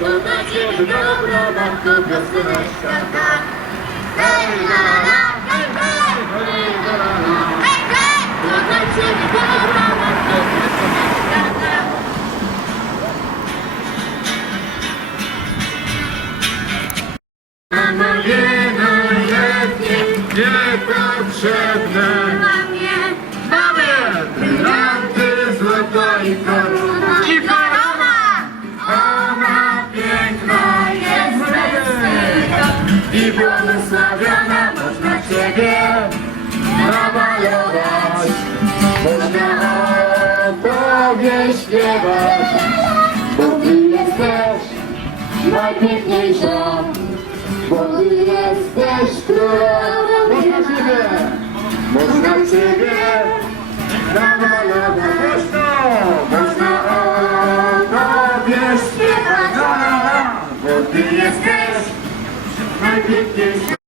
dobro, matko, pioseneczka, tak. Hej, la, la, hej, hej, hej, la, la. Hej, hej, kocham ciebie, dobra, matko, pioseneczka, tak. A moje najlepiej niepotrzebne Mamie, mamy Brylanty, złoto i i błogosławiona Można Ciebie namalować. Można o Tobie śpiewać. Bo Ty jesteś najpiękniejsza Bo Ty jesteś królową Można Ciebie, można Ciebie namalować. Można, można o Tobie śpiewać. Bo Ty jesteś najpiękniejsza